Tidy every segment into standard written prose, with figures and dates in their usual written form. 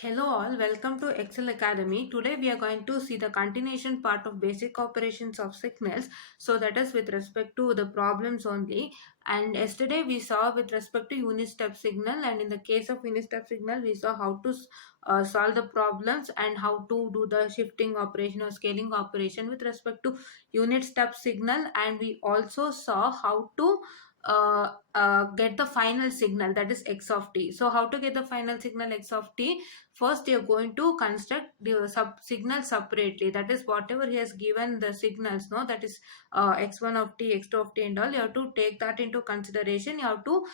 Hello all, welcome to Excel Academy. Today we are going to see the continuation part of basic operations of signals. So that is with respect to the problems only. And yesterday we saw with respect to unit step signal, and in the case of unit step signal we saw how to solve the problems and how to do the shifting operation or scaling operation with respect to unit step signal, and we also saw how to get the final signal, that is x of t. So how to get the final signal x of t? First, you're going to construct the signal separately. That is, whatever he has given the signals, no, that is x1 of t, x2 of t, and all. You have to take that into consideration. You have to,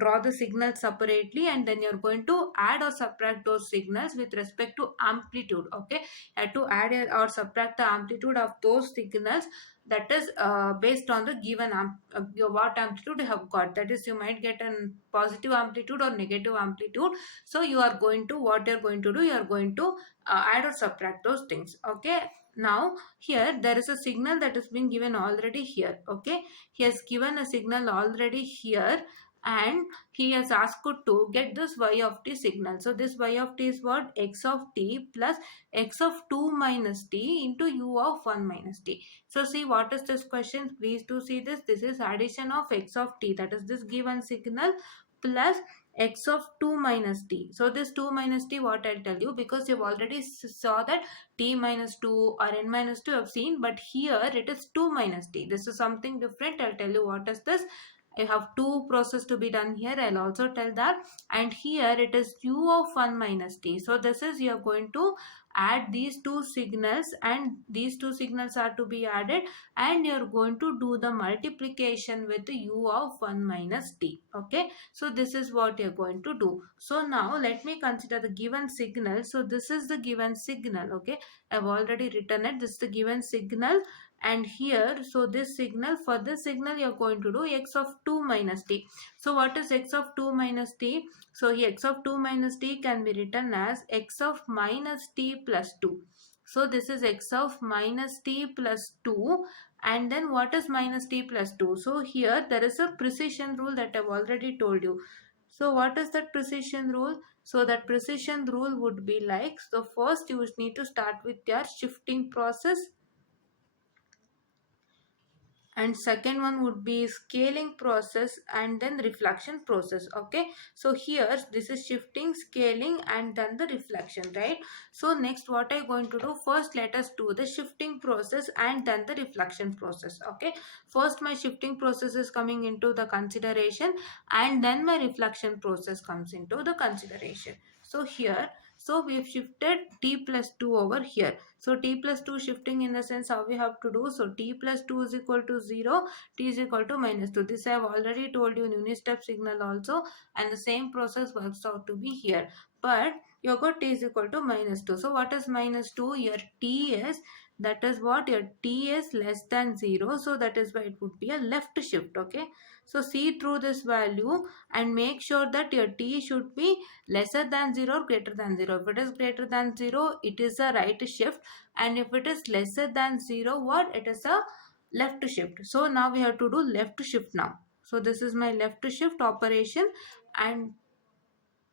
draw the signals separately, and then you're going to add or subtract those signals with respect to amplitude. Okay, you have to add or subtract the amplitude of those signals, that is based on the given what amplitude you have got. That is, you might get a positive amplitude or negative amplitude. So you are going to, what you're going to do, you are going to add or subtract those things. Okay, now here there is a signal that is being given already here. Okay, he has given a signal already here, and he has asked to get this y of t signal. So this y of t is what? X of t plus x of 2 minus t into u of 1 minus t. So see, what is this question? Please do see this. This is addition of x of t, that is this given signal, plus x of 2 minus t. So this 2 minus t, what I'll tell you, because you've already saw that t minus 2 or n minus 2 I've seen, but here it is 2 minus t. This is something different. I'll tell you what is this. I have two process to be done here. I'll also tell that. And here it is u of 1 minus t. So this is, you are going to add these two signals, and these two signals are to be added, and you're going to do the multiplication with u of 1 minus t. Okay, so this is what you're going to do. So now let me consider the given signal. So this is the given signal. Okay, I've already written it. This is the given signal, and here, so this signal, for this signal you're going to do x of 2 minus t. So what is x of 2 minus t? So here x of 2 minus t can be written as x of minus t plus 2. So this is x of minus t plus 2, and then what is minus t plus 2? So here there is a precision rule that I've already told you. So what is that precision rule? So that precision rule would be like, so first you need to start with your shifting process, and second one would be scaling process, and then reflection process. Okay, so here this is shifting, scaling, and then the reflection, right? So next what I'm going to do, first let us do the shifting process and then the reflection process. Okay, first my shifting process is coming into the consideration, and then my reflection process comes into the consideration. So here, so we've shifted t plus 2 over here. So t plus 2 shifting in the sense how we have to do. So t plus 2 is equal to 0, t is equal to minus 2. This I have already told you in unit step signal also, and the same process works out to be here. But you got t is equal to minus 2. So what is minus 2? Your t is, that is what, your t is less than 0. So that is why it would be a left shift. Okay, so see through this value and make sure that your t should be lesser than 0 or greater than 0. If it is greater than 0, it is a right shift, and if it is lesser than 0, what? It is a left shift. So now we have to do left shift now. So this is my left shift operation, and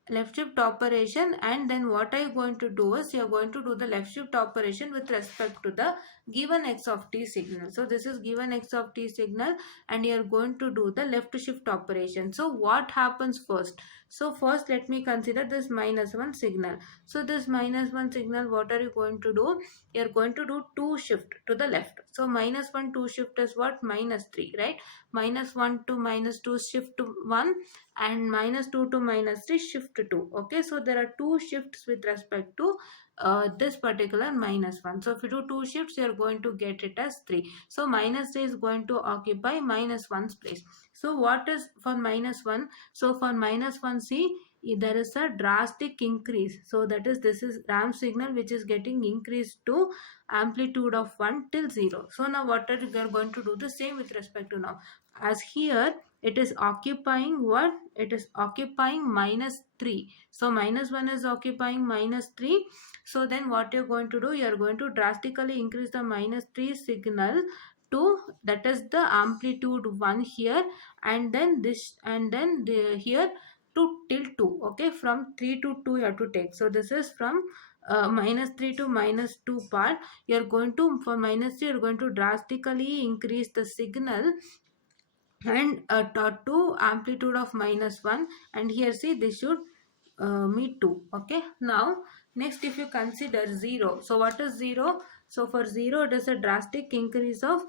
left shift operation, and then what are you going to do is, you are going to do the left shift operation with respect to the given x of t signal. So this is given x of t signal, and you are going to do the left shift operation. So what happens first? So first let me consider this minus 1 signal. So this minus 1 signal, what are you going to do? You are going to do 2 shift to the left. So minus 1 2 shift is what? Minus 3, right? Minus 1 to minus 2 shift to 1, and minus 2 to minus 3 shift 2. Okay, so there are 2 shifts with respect to this particular minus 1. So if you do 2 shifts, you are going to get it as 3. So minus 3 is going to occupy minus 1's place. So what is for minus 1? So for minus 1, see, there is a drastic increase. So that is, this is ramp signal which is getting increased to amplitude of 1 till 0. So now what are we are going to do the same with respect to now, as here it is occupying what? It is occupying minus 3. So minus 1 is occupying minus 3. So then what you're going to do, you're going to drastically increase the minus 3 signal to, that is the amplitude 1 here, and then this, and then here to till 2. Okay, Okay, from 3 to 2 you have to take. So this is from minus 3 to minus 2 part. You're going to, for minus 3, you're going to drastically increase the signal and to amplitude of minus 1, and here see this should meet 2. Okay, now next if you consider 0, so what is 0? So for 0 it is a drastic increase of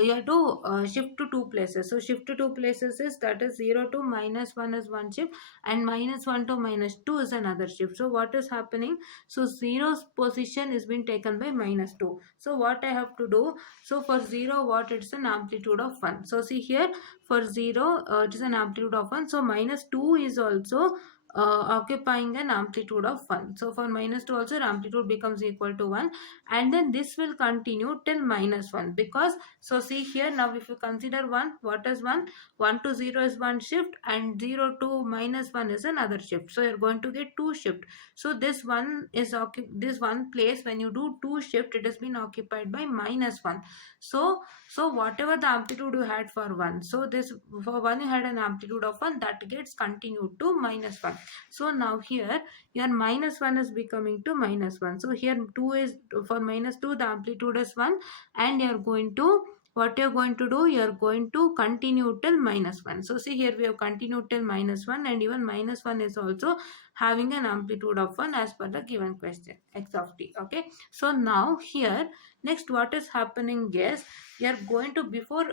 you have to shift to two places. So shift to two places is, that is 0 to minus 1 is one shift, and minus 1 to minus 2 is another shift. So what is happening? So 0's position is being taken by minus 2. So what I have to do? So for 0, what, it's an amplitude of 1. So see here, for 0 it is an amplitude of 1. So minus 2 is also occupying an amplitude of 1. So for minus 2 also amplitude becomes equal to 1, and then this will continue till minus 1, because, so see here, now if you consider 1, what is 1? 1 to 0 is one shift, and 0 to minus 1 is another shift. So you're going to get two shift. So this one is this one place, when you do two shift, it has been occupied by minus 1. So whatever the amplitude you had for 1, so this, for 1 you had an amplitude of 1, that gets continued to minus 1. So now here your minus 1 is becoming to minus 1. So here 2 is, for minus 2 the amplitude is 1, and you are going to, what you're going to do, you're going to continue till minus 1. So see here we have continued till minus 1, and even minus 1 is also having an amplitude of 1 as per the given question, x of t. Okay, so now here next what is happening is, you are going to, before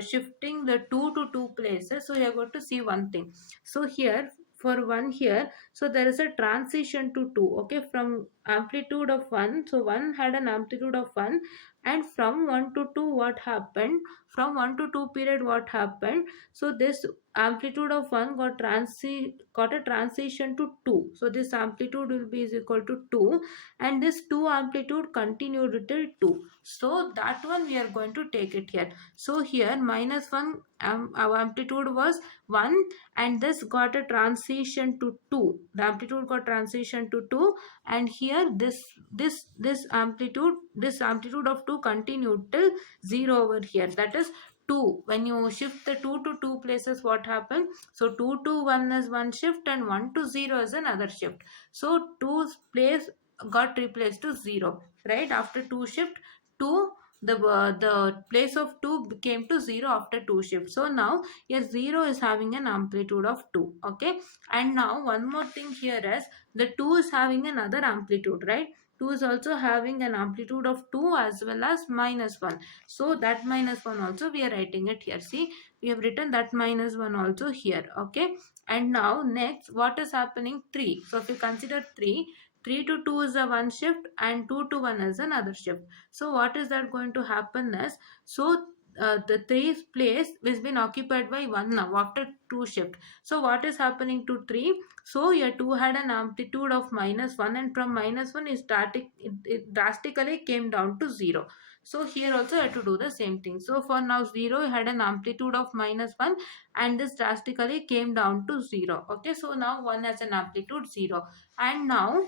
shifting the 2 to 2 places, so you are going to see one thing. So here for 1 here, so there is a transition to 2. Okay, from amplitude of 1, so 1 had an amplitude of 1, and from 1 to 2 what happened, from 1 to 2 period what happened, so this amplitude of 1 got a transition to 2. So this amplitude will be is equal to 2, and this 2 amplitude continued till 2. So that one we are going to take it here. So here minus 1 our amplitude was 1, and this got a transition to 2. The amplitude got transition to 2, and here this amplitude of 2 continued till 0 over here, that is 2. When you shift the 2 to 2 places, what happened? So 2 to 1 is one shift, and 1 to 0 is another shift. So 2's place got replaced to 0, right? After 2 shift, 2, the place of 2 came to 0 after 2 shifts. So now your 0 is having an amplitude of 2. Okay, and now one more thing here is, the 2 is having another amplitude, right? 2 is also having an amplitude of 2 as well as minus 1. So that minus 1 also we are writing it here. See, we have written that minus 1 also here. Okay, and now next what is happening? 3. So if you consider 3, 3 to 2 is a one shift, and 2 to 1 is another shift. So what is that going to happen is, so the 3 place has been occupied by 1 now after 2 shift. So what is happening to 3? So your 2 had an amplitude of minus 1, and from minus 1 it drastically came down to 0. So here also you have to do the same thing. So for now 0 had an amplitude of minus 1, and this drastically came down to 0. Okay, so now 1 has an amplitude 0. And now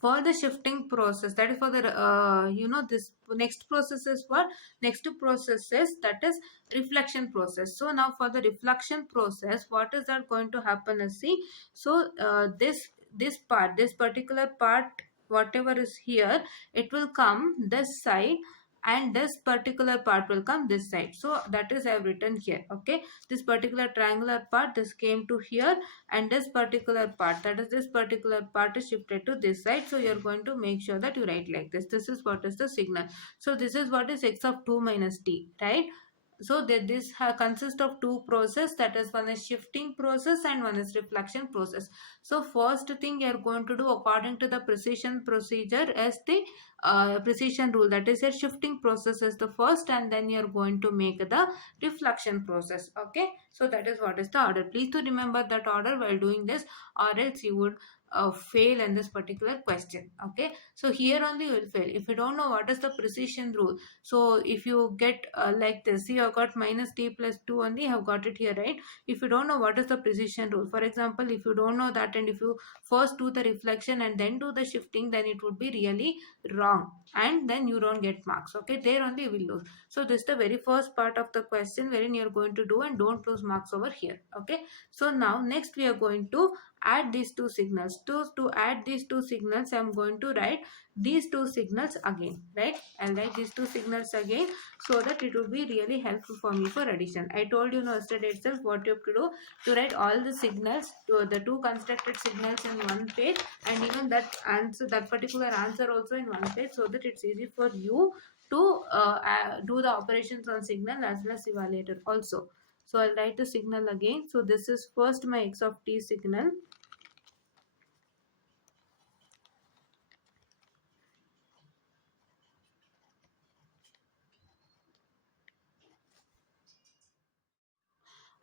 for the shifting process, that is for the this next process is what, next process is, that is reflection process. So now for the reflection process, what is that going to happen is, see, so this particular part, whatever is here, it will come this side, and this particular part will come this side. So that is I have written here. Okay, this particular triangular part, this came to here, and this particular part, that is this particular part, is shifted to this side. So you're going to make sure that you write like this. This is what is the signal. So this is what is x of 2 minus t, right? So that this consists of two process, that is one is shifting process and one is reflection process. So first thing you are going to do according to the precision procedure is the precision rule, that is your shifting process is the first, and then you are going to make the reflection process. Okay, so that is what is the order. Please to remember that order while doing this, or else you would fail in this particular question. Okay, so here only you will fail if you don't know what is the precision rule. So if you get like this, you have got minus t plus 2 only, have got it here, right? If you don't know what is the precision rule, for example, if you don't know that, and if you first do the reflection and then do the shifting, then it would be really wrong, and then you don't get marks. Okay, there only you will lose. So this is the very first part of the question wherein you are going to do, and don't lose marks over here. Okay, so now next we are going to add these two signals. To add these two signals, I am going to write these two signals again, right? I'll write these two signals again so that it will be really helpful for me for addition. I told you yesterday itself what you have to do, to write all the signals, to the two constructed signals in one page, and even that answer, that particular answer also in one page, so that it's easy for you to do the operations on signal as well as evaluator also. So I'll write the signal again. So this is first my x of t signal.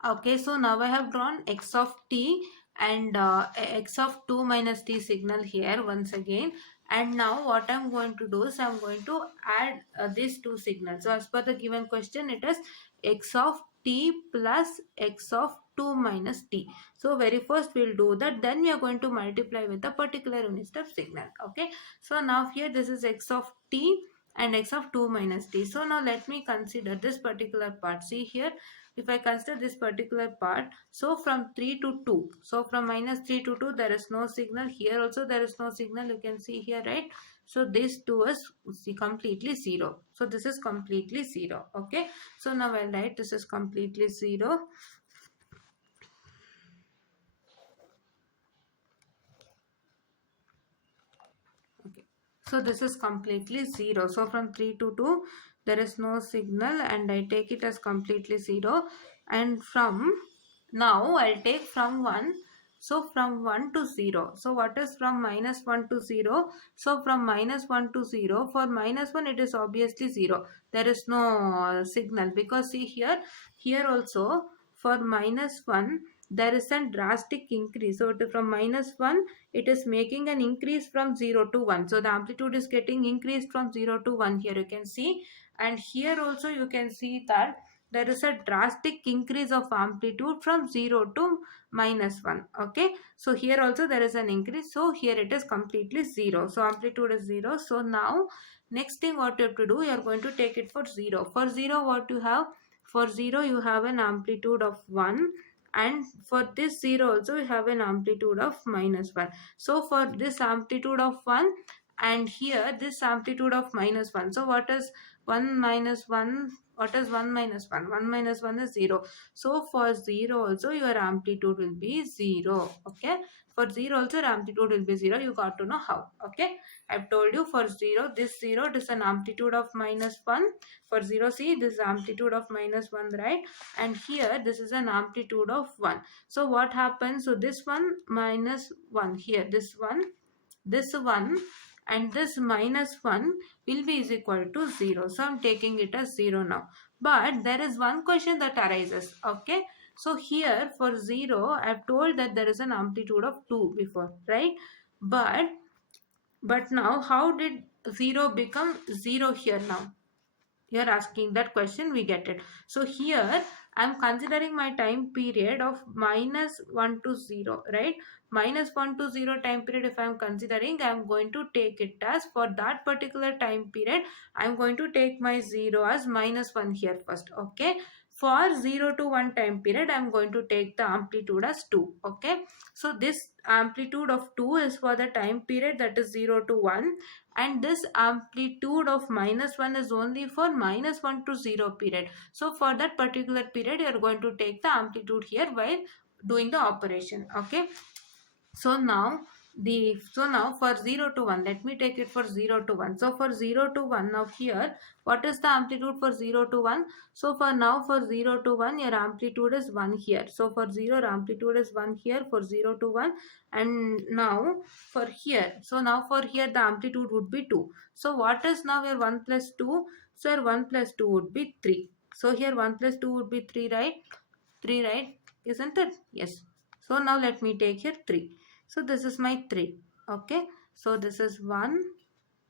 Okay, so now I have drawn x of t and x of 2 minus t signal here once again. And now what I'm going to do is I'm going to add these two signals. So as per the given question, it is x of t plus x of 2 minus t. So very first we'll do that. Then we are going to multiply with a particular unit step signal. Okay. So now here this is x of t and x of 2 minus t. So now let me consider this particular part. See here, if I consider this particular part, so from 3 to 2, so from minus 3 to 2 there is no signal. Here also there is no signal, you can see here, right? So this 2 is completely 0. So this is completely 0. Okay, so now I'll write this is completely 0. Okay, so this is completely 0. So from 3 to 2 there is no signal, and I take it as completely 0. And from now I'll take from 1. So from 1 to 0. So what is from minus 1 to 0? So from minus 1 to 0, for minus 1 it is obviously 0. There is no signal, because see here, here also for minus 1 there is a drastic increase. So from minus 1 it is making an increase from 0 to 1. So the amplitude is getting increased from 0 to 1, here you can see. And here also you can see that there is a drastic increase of amplitude from 0 to minus 1. Okay, so here also there is an increase. So here it is completely 0. So amplitude is 0. So now next thing what you have to do, you are going to take it for 0. For 0 what you have? For 0 you have an amplitude of 1, and for this 0 also you have an amplitude of minus 1. So for this amplitude of 1 and here this amplitude of minus 1, so what is 1 minus 1? What is 1 minus 1? 1 minus 1 is 0. So for 0 also your amplitude will be 0. Okay, for 0 also your amplitude will be 0. You got to know how. Okay, I've told you for 0, this 0, it is an amplitude of minus 1. For 0, see, this is amplitude of minus 1, right? And here this is an amplitude of 1. So what happens? So this one minus 1 here, this 1 and this minus 1 will be is equal to 0. So I'm taking it as 0 now. But there is one question that arises. Okay, so here for 0 I've told that there is an amplitude of 2 before, right? But now how did 0 become 0 here now? You're asking that question, we get it. So here I'm considering my time period of minus 1 to 0, right? Minus 1 to 0 time period if I'm considering, I'm going to take it as, for that particular time period, I'm going to take my 0 as minus 1 here first. Okay, for 0 to 1 time period I'm going to take the amplitude as 2. Okay, so this amplitude of 2 is for the time period that is 0 to 1, and this amplitude of minus 1 is only for minus 1 to 0 period. So for that particular period you are going to take the amplitude here while doing the operation. Okay, so now for 0 to 1, let me take it for 0 to 1. So for 0 to 1, now here what is the amplitude for 0 to 1? So for now for 0 to 1 your amplitude is 1 here. So for 0 amplitude is 1 here for 0 to 1. And now for here, so now for here the amplitude would be 2. So what is now your 1 plus 2? So your 1 plus 2 would be 3. So here 1 plus 2 would be 3, right? 3, right? Isn't it? Yes. So now let me take here 3. So this is my 3. Okay. So this is 1,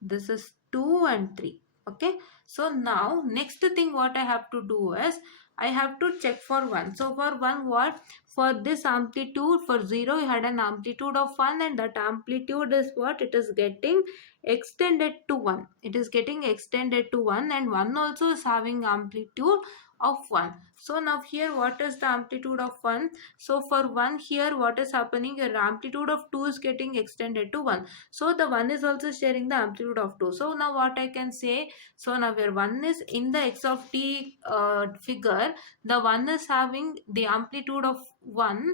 this is 2 and 3. Okay. So now next thing what I have to do is I have to check for 1. So for 1 what? For this amplitude, for 0 you had an amplitude of 1, and that amplitude is what? It is getting extended to 1. It is getting extended to 1, and 1 also is having amplitude of 1. So now here what is the amplitude of 1? So for 1 here what is happening? Your amplitude of 2 is getting extended to 1. So the 1 is also sharing the amplitude of 2. So now what I can say? So now where 1 is in the x of t figure, the 1 is having the amplitude of 1,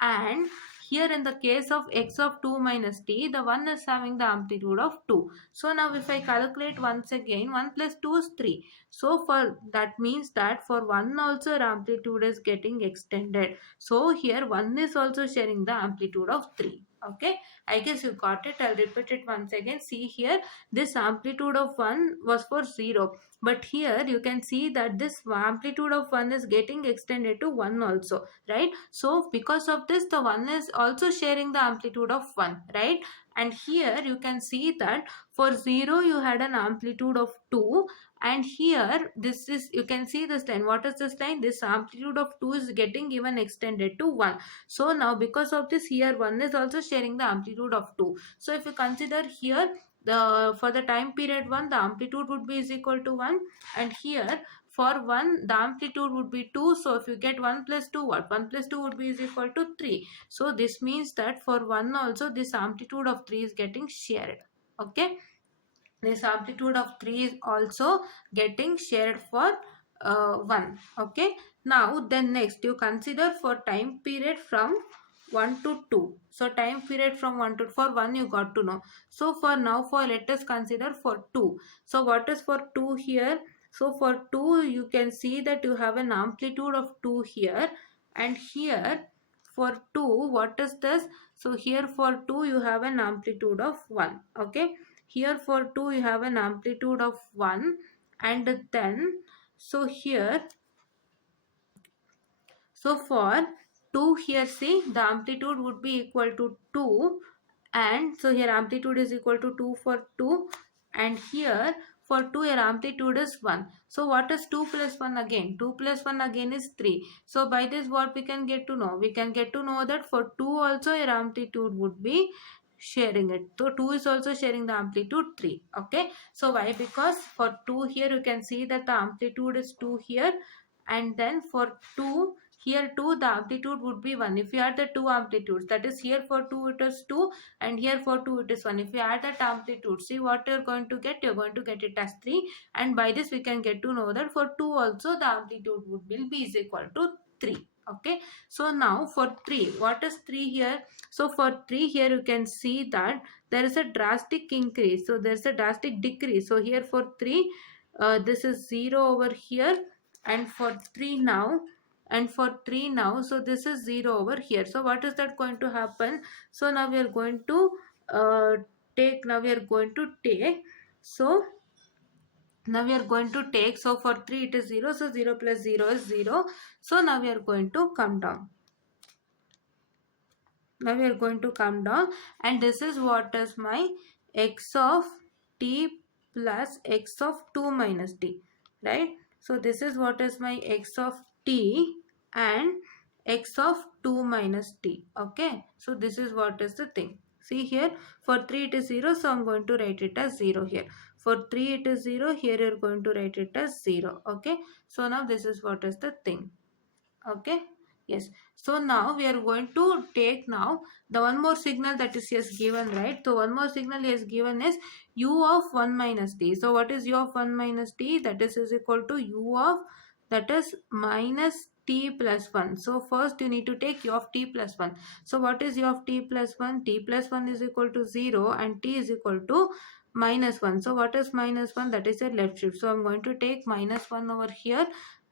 and here in the case of x of 2 minus t, the 1 is having the amplitude of 2. So now if I calculate once again, 1 plus 2 is 3. So for that means that for 1 also amplitude is getting extended. So here 1 is also sharing the amplitude of 3. Okay, I guess you got it. I'll repeat it once again. See here, this amplitude of 1 was for 0. But here you can see that this amplitude of 1 is getting extended to 1 also, right? So because of this, the 1 is also sharing the amplitude of 1, right? And here you can see that for 0 you had an amplitude of 2, and here this is, you can see this line. What is this line? This amplitude of 2 is getting even extended to 1. So now because of this, here 1 is also sharing the amplitude of 2. So if you consider here, the for the time period 1, the amplitude would be is equal to 1, and here for 1 the amplitude would be 2. So if you get 1 plus 2, what? 1 plus 2 would be is equal to 3. So this means that for 1 also this amplitude of 3 is getting shared. Okay, this amplitude of 3 is also getting shared for 1. Okay, now then next you consider for time period from 1 to 2. So time period from 1 to, for 1 you got to know. So for now, for let us consider for 2. So what is for 2 here? So for 2 you can see that you have an amplitude of 2 here, and here for 2 what is this? So here for 2 you have an amplitude of 1. Okay, here for 2 you have an amplitude of 1, and then so here, so for 2 here, see, the amplitude would be equal to 2, and so here amplitude is equal to 2 for 2, and here for 2 your amplitude is 1. So what is 2 plus 1 again? 2 plus 1 again is 3. So by this what we can get to know? We can get to know that for 2 also your amplitude would be sharing it. So 2 is also sharing the amplitude 3. Okay, so why? Because for 2 here you can see that the amplitude is 2 here, and then for 2 here 2 the amplitude would be 1. If you add the two amplitudes, that is here for 2 it is 2, and here for 2 it is 1. If you add that amplitude, see what you're going to get? You're going to get it as 3, and by this we can get to know that for 2 also the amplitude would will be is equal to 3. Okay, so now for 3, what is 3 here? So for 3 here you can see that there is a drastic increase, so there is a drastic decrease. So here for 3 this is 0 over here, and for 3 now, and for 3 now, so this is 0 over here. So what is that going to happen? So now we are going to take, now we are going to take, so now we are going to take, so for 3 it is 0, so 0 plus 0 is 0. So now we are going to come down. Now we are going to come down, and this is what is my x of t plus x of 2 minus t, right? So this is what is my x of t and x of 2 minus t. Okay, so this is what is the thing. See here, for 3 it is 0, so I'm going to write it as 0 here. For 3 it is 0, here you're going to write it as 0. Okay, so now this is what is the thing. Okay, yes. So now we are going to take now the one more signal that is yes given, right? So one more signal is given is u of 1 minus t. So what is u of 1 minus t? That is equal to u of, that is minus t plus 1. So first you need to take u of t plus 1. So what is u of t plus 1? T plus 1 is equal to 0 and t is equal to minus 1. So what is minus 1? That is a left shift. So I'm going to take minus 1 over here,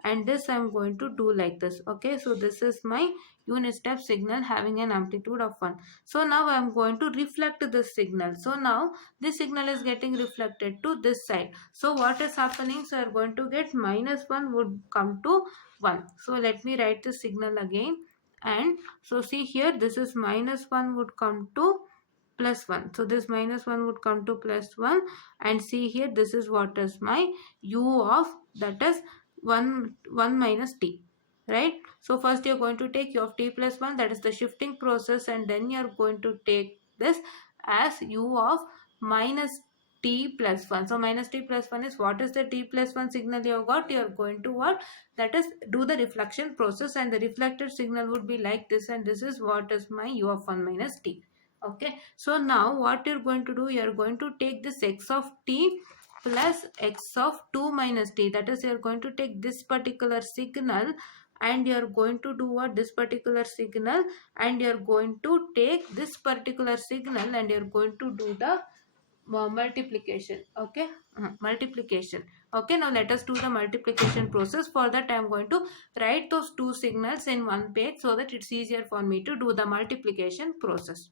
and this I'm going to do like this. Okay, so this is my unit step signal having an amplitude of 1. So now I'm going to reflect this signal. So now this signal is getting reflected to this side. So what is happening? So I'm going to get minus 1 would come to 1. So let me write the signal again. And so see here, this is minus 1 would come to plus 1. So this minus 1 would come to plus 1, and see here, this is what is my u of, that is 1 minus t, right? So first you're going to take u of t plus 1, that is the shifting process, and then you're going to take this as u of minus t plus 1. So minus t plus 1 is, what is the t plus 1 signal you have got? You're going to what? That is do the reflection process, and the reflected signal would be like this, and this is what is my u of 1 minus t. Okay, so now what you're going to do, you're going to take this x of t plus x of 2 minus t, that is you're going to take this particular signal, and you're going to do what? This particular signal, and you're going to take this particular signal, and you're going to do the multiplication. Okay, multiplication. Okay, now let us do the multiplication process. For that I am going to write those two signals in one page so that it's easier for me to do the multiplication process.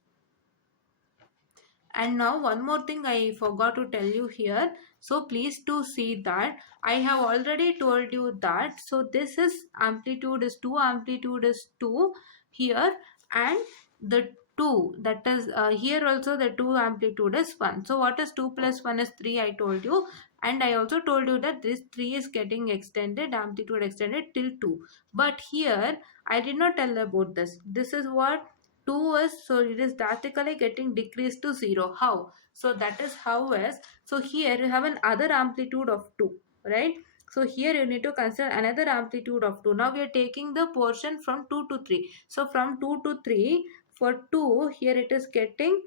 And now one more thing I forgot to tell you here. So please to see that I have already told you that. So this is amplitude is 2, amplitude is 2 here, and the 2, that is here also the 2 amplitude is 1. So what is 2 plus 1 is 3, I told you. And I also told you that this 3 is getting extended, amplitude extended till 2. But here I did not tell about this. This is what 2 is, so it is drastically getting decreased to 0. How? So that is how is, so here you have an other amplitude of 2, right? So here you need to consider another amplitude of 2. Now we are taking the portion from 2 to 3. So from 2 to 3, for 2 here it is getting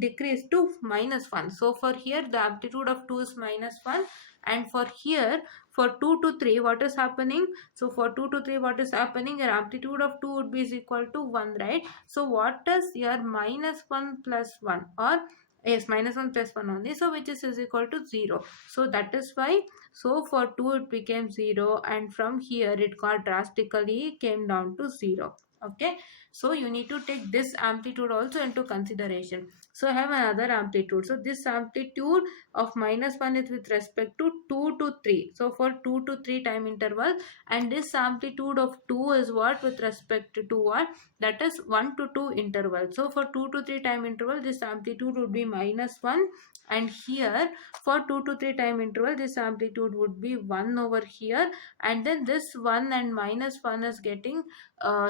decreased to minus 1. So for here the amplitude of 2 is minus 1, and for here for 2 to 3 what is happening? So for 2 to 3 what is happening? Your amplitude of 2 would be is equal to 1, right? So what is your minus 1 plus 1, or yes, minus 1 plus 1 only, so which is equal to 0. So that is why, so for 2 it became 0, and from here it got drastically came down to 0. Okay, so you need to take this amplitude also into consideration. So I have another amplitude. So this amplitude of minus 1 is with respect to 2 to 3. So for 2 to 3 time interval, and this amplitude of 2 is what? With respect to what? That is 1 to 2 interval. So for 2 to 3 time interval, this amplitude would be minus 1, and here for 2 to 3 time interval this amplitude would be 1 over here, and then this 1 and minus 1 is getting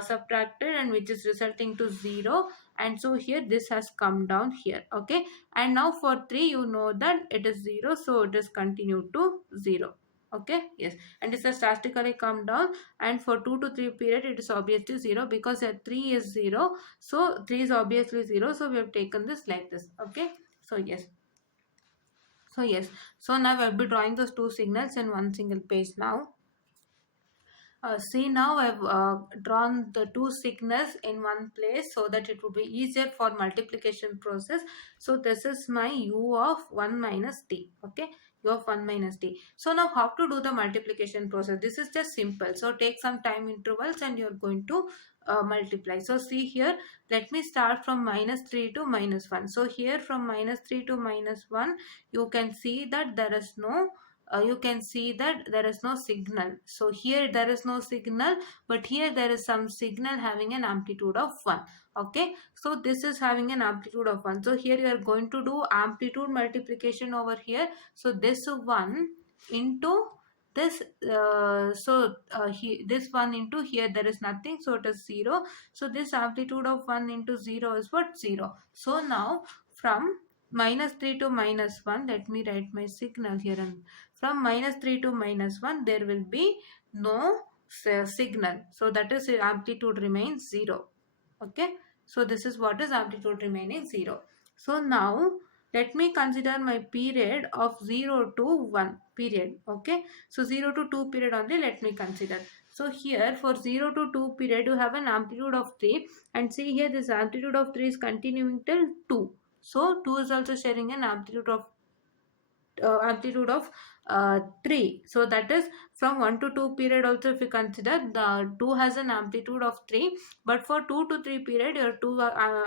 subtracted, and which is resulting to 0, and so here this has come down here. Okay, and now for 3 you know that it is 0, so it is continued to 0. Okay, yes, and this has drastically come down, and for 2 to 3 period it is obviously 0, because 3 is 0, so 3 is obviously 0, so we have taken this like this. Okay, so yes, so now I will be drawing those two signals in one single page now. See, now I've drawn the two signals in one place so that it would be easier for multiplication process. So this is my u of 1 minus t. Okay, u of 1 minus t. So now how to do the multiplication process? This is just simple. So take some time intervals and you're going to multiply. So see here, let me start from minus 3 to minus 1. So here from minus 3 to minus 1, you can see that there is no you can see that there is no signal. So here there is no signal, but here there is some signal having an amplitude of 1. Okay, so this is having an amplitude of 1. So here you are going to do amplitude multiplication over here. So this 1 into this, this 1 into here there is nothing, so it is 0. So this amplitude of 1 into 0 is what? 0. So now from minus 3 to minus 1, let me write my signal here, and from minus 3 to minus 1 there will be no signal, so that is amplitude remains 0. Okay, so this is what is amplitude remaining 0. So now let me consider my period of 0 to 1 period. Okay, so 0 to 2 period only let me consider. So here for 0 to 2 period you have an amplitude of 3, and see here this amplitude of 3 is continuing till 2. So 2 is also sharing an amplitude of 3. So that is from 1 to 2 period also, if you consider, the 2 has an amplitude of 3, but for 2 to 3 period your 2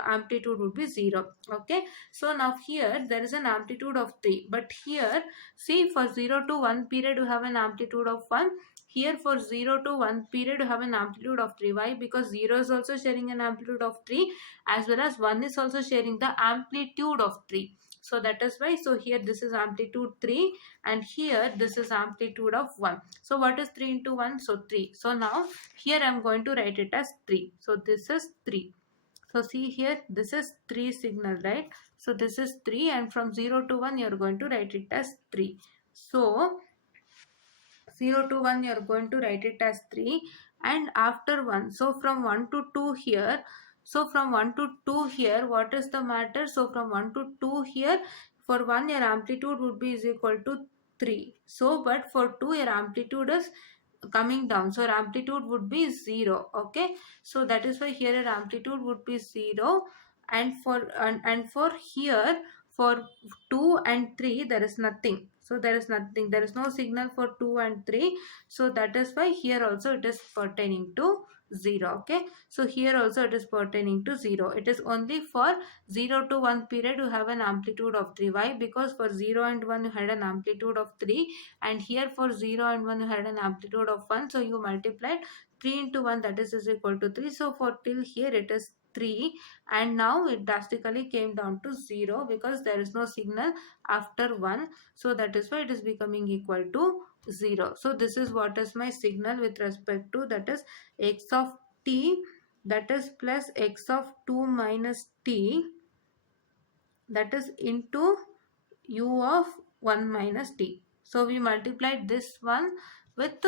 amplitude would be 0. Okay, so now here there is an amplitude of 3, but here see for 0 to 1 period you have an amplitude of 1. Here for 0 to 1 period you have an amplitude of 3. Why? Because 0 is also sharing an amplitude of 3, as well as 1 is also sharing the amplitude of 3. So that is why, so here this is amplitude 3 and here this is amplitude of 1. So what is 3 into 1? So 3. So now here I am going to write it as 3. So this is 3. So see here, this is 3 signal, right? So this is 3 and from 0 to 1 you are going to write it as 3. So 0 to 1 you are going to write it as 3 and after 1. So from 1 to 2 here. So from 1 to 2 here, what is the matter? So from 1 to 2 here, for 1 your amplitude would be is equal to 3. So but for 2 your amplitude is coming down. So your amplitude would be 0. Okay. So that is why here your amplitude would be 0 and for here for 2 and 3 there is nothing. So there is nothing, there is no signal for 2 and 3. So that is why here also it is pertaining to 0. Okay. So here also it is pertaining to 0. It is only for 0 to 1 period you have an amplitude of 3. Why? Because for 0 and 1 you had an amplitude of 3 and here for 0 and 1 you had an amplitude of 1. So you multiplied 3 into 1, that is equal to 3. So for till here it is 3 and now it drastically came down to 0 because there is no signal after 1. So that is why it is becoming equal to 0. So this is what is my signal with respect to, that is x of t, that is plus x of 2 minus t, that is into u of 1 minus t. So we multiplied this one with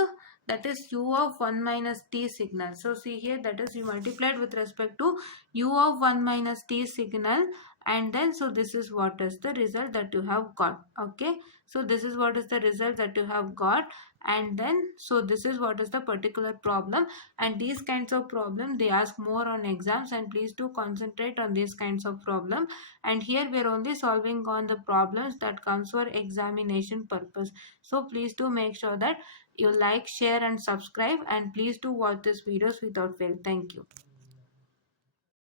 that is u of 1 minus t signal. So see here, that is we multiplied with respect to u of 1 minus t signal and then so this is what is the result that you have got. Okay. So this is what is the result that you have got and then so this is what is the particular problem and these kinds of problem they ask more on exams and please do concentrate on these kinds of problem. And here we are only solving on the problems that comes for examination purpose. So please do make sure that you like, share and subscribe and please do watch these videos without fail. Thank you.